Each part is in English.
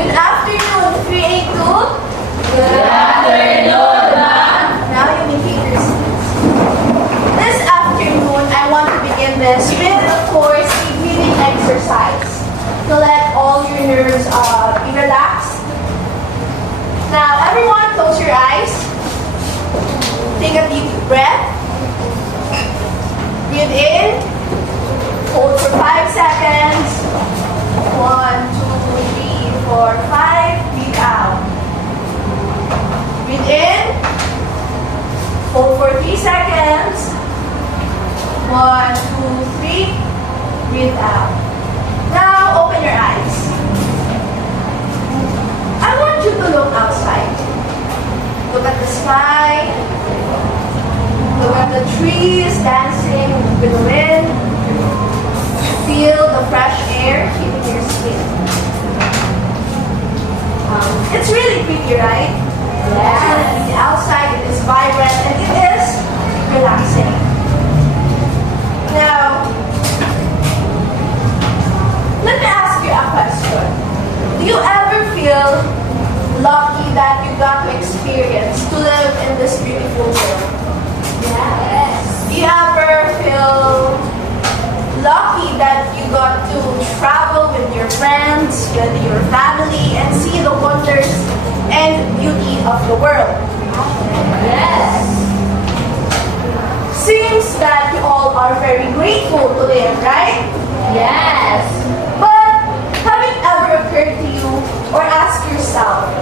Good afternoon, 382. Good afternoon, ma'am. Now you may take your seats. This afternoon, I want to begin this with, of course, a breathing exercise to let all your nerves be relaxed. Now, everyone, close your eyes. Take a deep breath. Breathe in. Hold for 5 seconds. 1, 2, 3, 4, 5. Breathe out. Breathe in. Hold for 3 seconds. 1, 2, 3. Breathe out. Now, open your eyes. I want you to look outside. Look at the sky. Look at the trees dancing with the wind. Feel the fresh air hitting your skin. It's really pretty, right? Yes. The outside, it is vibrant and it is relaxing. Now, let me ask you a question. Do you ever feel lucky that you got to experience to live in this beautiful world? Yes. Do you ever feel lucky that you got to travel with your friends, with your family, and see the wonders and beauty of the world? Yes. Seems that you all are very grateful to live, right? Yes. But have it ever occurred to you or ask yourself,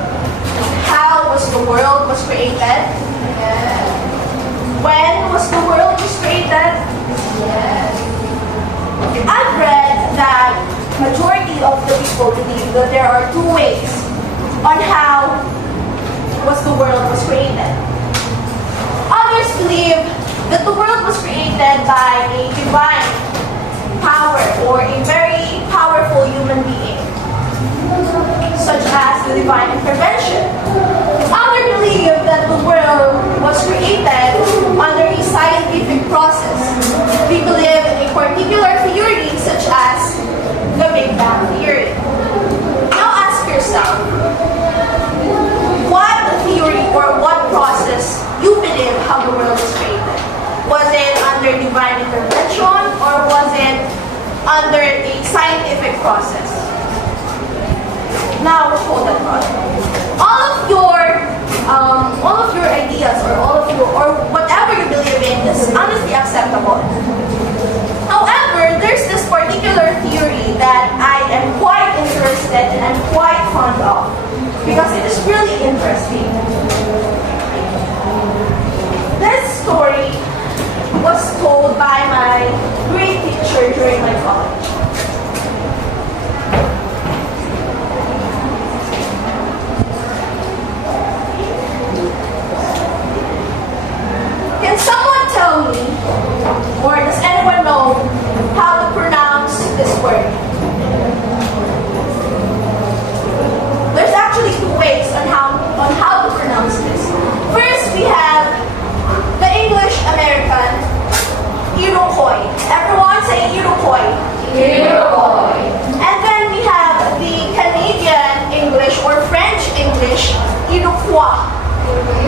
how was the world was created? Yes. When was the world was created? Yes. I've read that majority of the people believe that there are two ways on how was the world was created. Others believe that the world was created by a divine power or a very powerful human being, such as the divine intervention. Others believe that the world was created under a scientific process. They believe in a particular theory, such as the Big Bang theory. Now ask yourself, what theory or what process you believe how the world was created? Was it under divine intervention or was it under a scientific process? Now, hold that thought. All of your ideas or whatever you believe in is honestly acceptable. However, there's this particular theory that I am quite interested and I'm quite fond of because it is really interesting. This story was told by my great teacher during my college. Can someone tell me, or does anyone know how to pronounce this word? There's actually two ways on how to pronounce this. First, we have the English American Iroquois. Everyone say Iroquois. Iroquois. And then we have the Canadian English or French English Iroquois.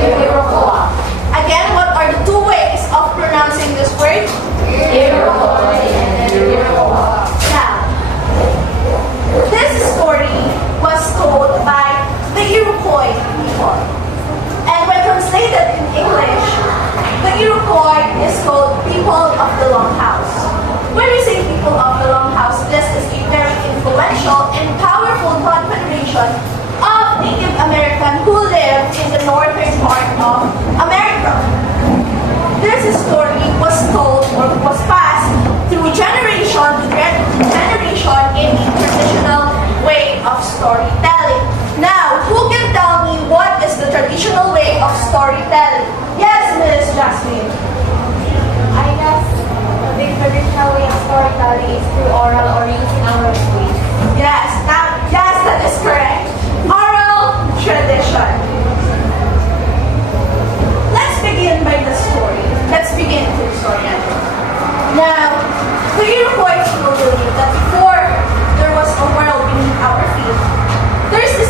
Iroquois. Again, what are the two ways of pronouncing this word? Iroquois and Iroquois. Now, this story was told by the Iroquois people. And when translated in English, the Iroquois is called people of the Longhouse. When we say people of the Longhouse, this is a very influential and powerful confederation of Native Americans who lived in the northern part of America. This story was told or was passed through generation to generation in a traditional way of storytelling. Now, who can tell me what is the traditional way of storytelling? Yes, Ms. Jasmine. I guess the traditional way of storytelling is through oral or using our language. Yes, that is correct. Oral tradition. Let's begin by the story. Let's begin with the story. Now, the Iroquois people believe that before there was a world beneath our feet, there's this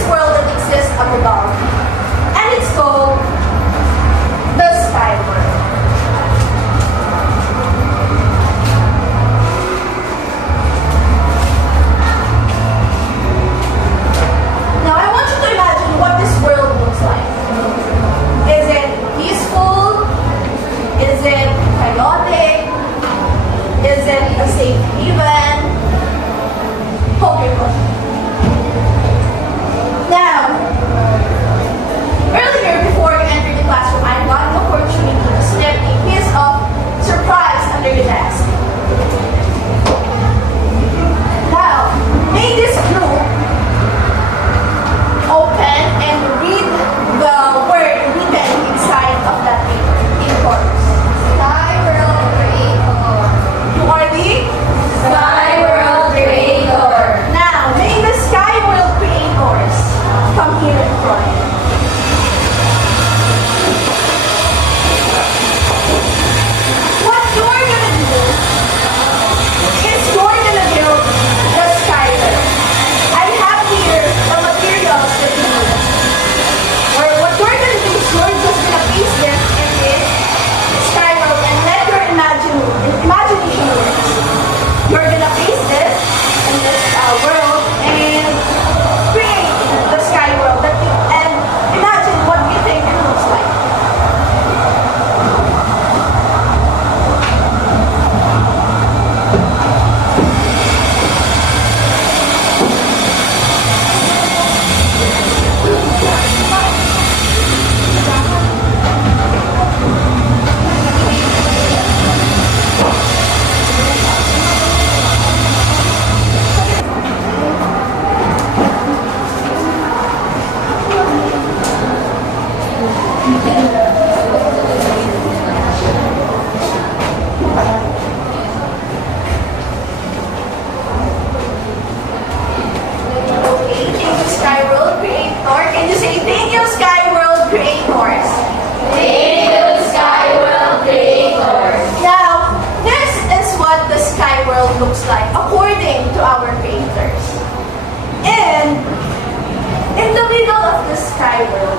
sky world,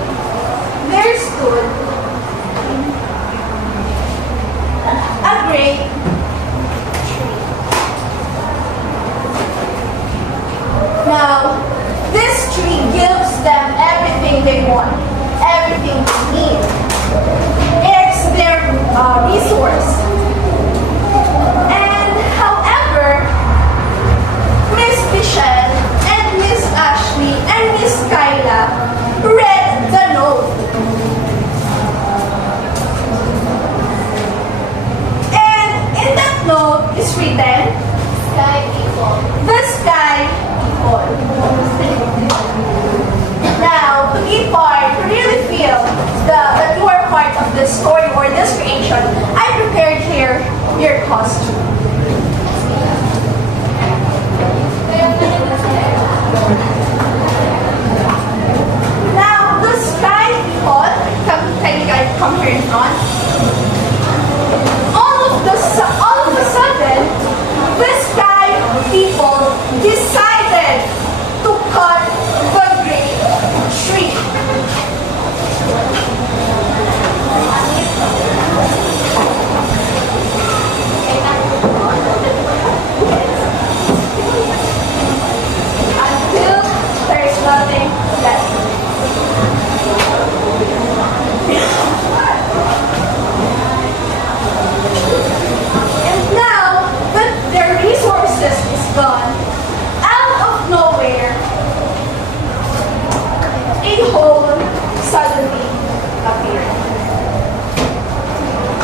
there stood a great tree. Now, this tree gives them everything they want, everything they need. It's their resource. And however, Miss Michelle and Miss Ashley and Miss Kyla read the note. And in that note is written, Sky people. the sky people. Now, to be part, to really feel that you are part of this story or this creation, I prepared here your costume. Now, the sky people, can you guys come here in front? All of a sudden, the sky people decided to cut the great tree. Until there is nothing left. And now that their resources is gone, out of nowhere, a hole suddenly appeared.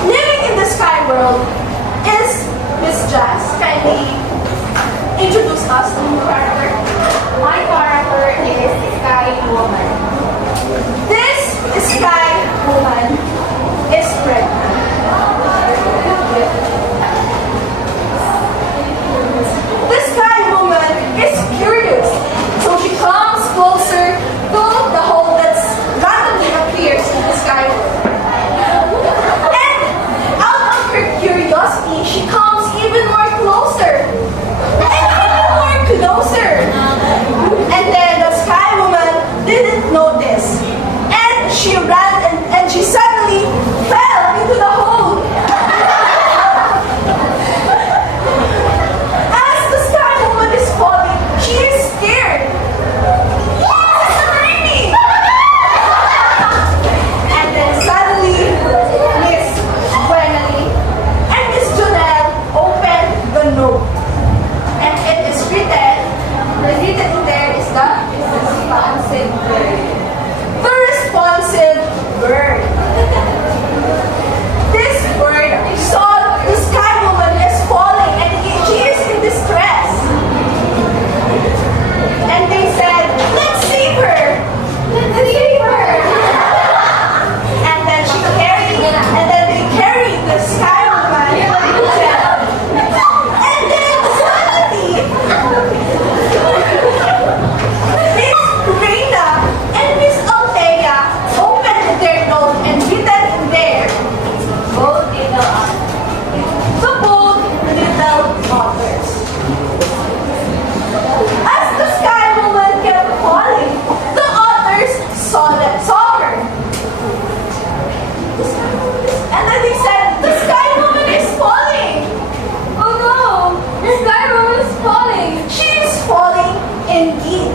Living in the sky world is Miss Jazz. Kindly introduce us to your character. My character is Sky Woman. This sky woman is pregnant. The sky woman is curious, so she comes closer to the hole that randomly appears in the sky world. And out of her curiosity, she comes even more closer. And even more closer. And then the sky woman didn't notice. And she ran and she suddenly fell into the hole. As the sky woman is falling, she is scared. What is happening? And then suddenly, Miss Gwenally and Miss Jonelle opened the note. And it is written in there is the responsive bird. The responsive bird. This bird saw the sky woman is falling and she is in distress. And they said, let's save her. Let's save her. And then they carried the sky woman. And then suddenly, Miss Reina and Miss Althea opened their note and written in there, Both little us. the bold little authors. As the sky woman kept falling, the others saw her. And then they said, the sky woman is falling. Oh no! The Sky Woman is falling! She is falling indeed.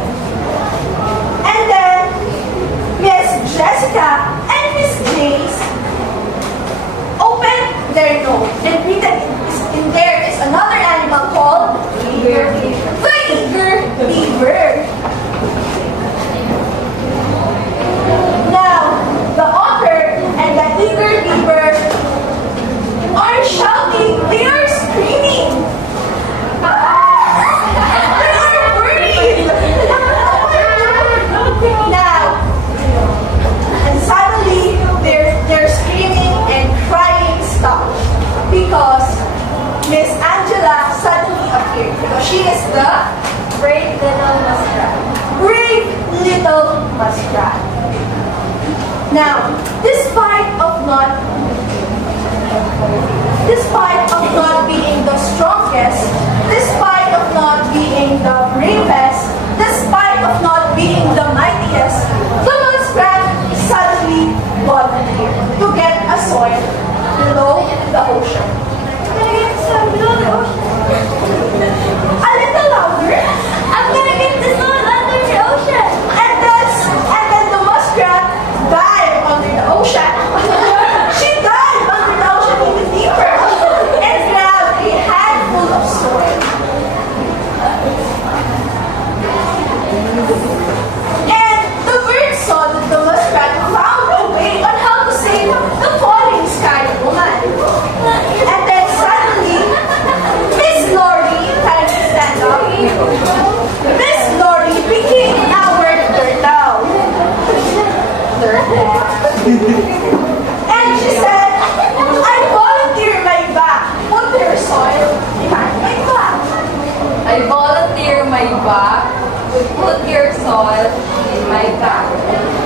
And then Miss Jessica and Miss Grace opened their note and written in there is another animal called Eager the eager beaver. Now, the otter and the eager beaver are shouting, they are screaming. They are worried. Now, and suddenly their screaming and crying stopped because Miss Angela suddenly appeared because she is the Brave little muskrat. brave little muskrat. Now, despite of not being the strongest, despite of not being the bravest, despite of not being the mightiest, the muskrat soil in my bag.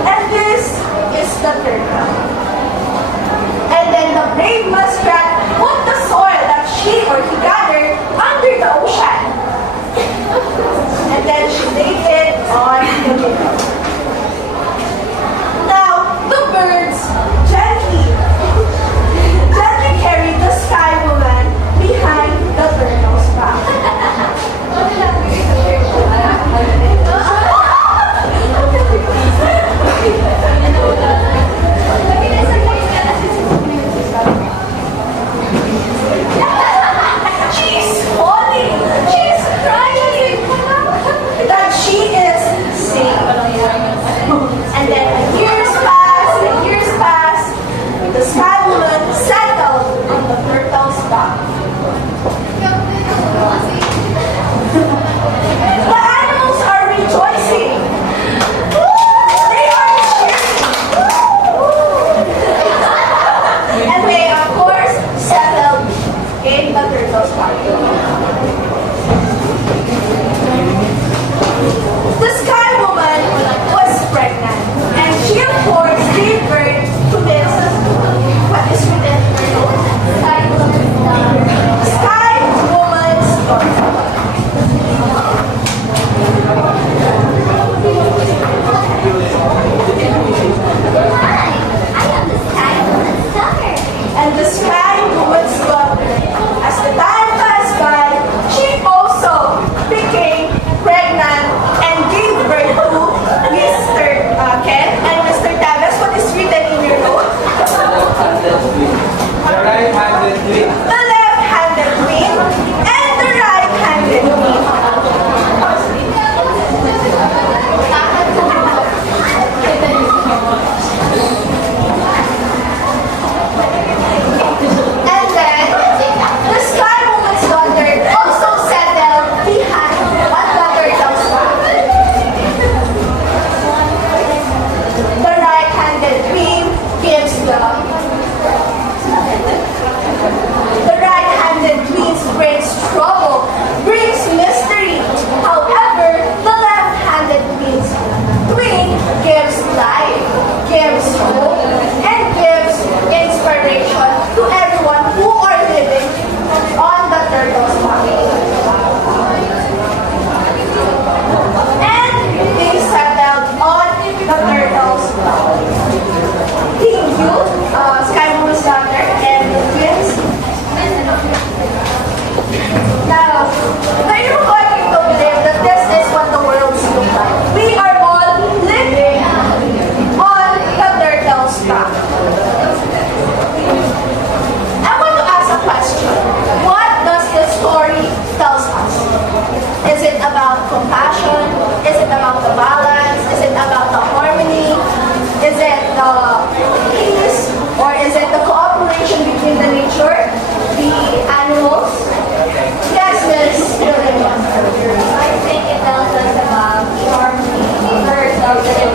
And this is the turtle. And then the brave muskrat put the soil that she or he gathered under the ocean. And then she laid it on the middle. Now, the birds gently carried the sky woman behind the turtle's back. She's falling. She's crying. That she is safe. And then years pass. The sky woman settled on the turtle's back. The animals are rejoicing. They are cheering. And they, of course, settled in the turtle's back. The sky woman was pregnant, and she, of course, gave birth to this. What is written? Sky woman's daughter. And the sky woman's daughter, as the time passed by, she also became pregnant and gave birth to Mr. Ken and Mr. Tavis. What is written in your note? The right-handed twin. The left-handed twin and the right-handed twin. And then, the sky woman's daughter also settled behind on the turtle's back. The right-handed twin gives the right-handed twins brings trouble, brings mystery. However, the left-handed twin gives life, gives hope, and gives inspiration to everyone who are living on the turtle's back. And they settled on the turtle's back. Thank you, Sky Woman's daughter and the twins. Now, the European people believe that this is what the world looks like. We are all living on the turtle's back. I want to ask a question. What does this story tell us? Is it about compassion? Is it about the balance? Is it about the harmony? Is it the peace? Or is it the cooperation between the nature, the animals? Yes, Miss. I think it tells us about the harmony, the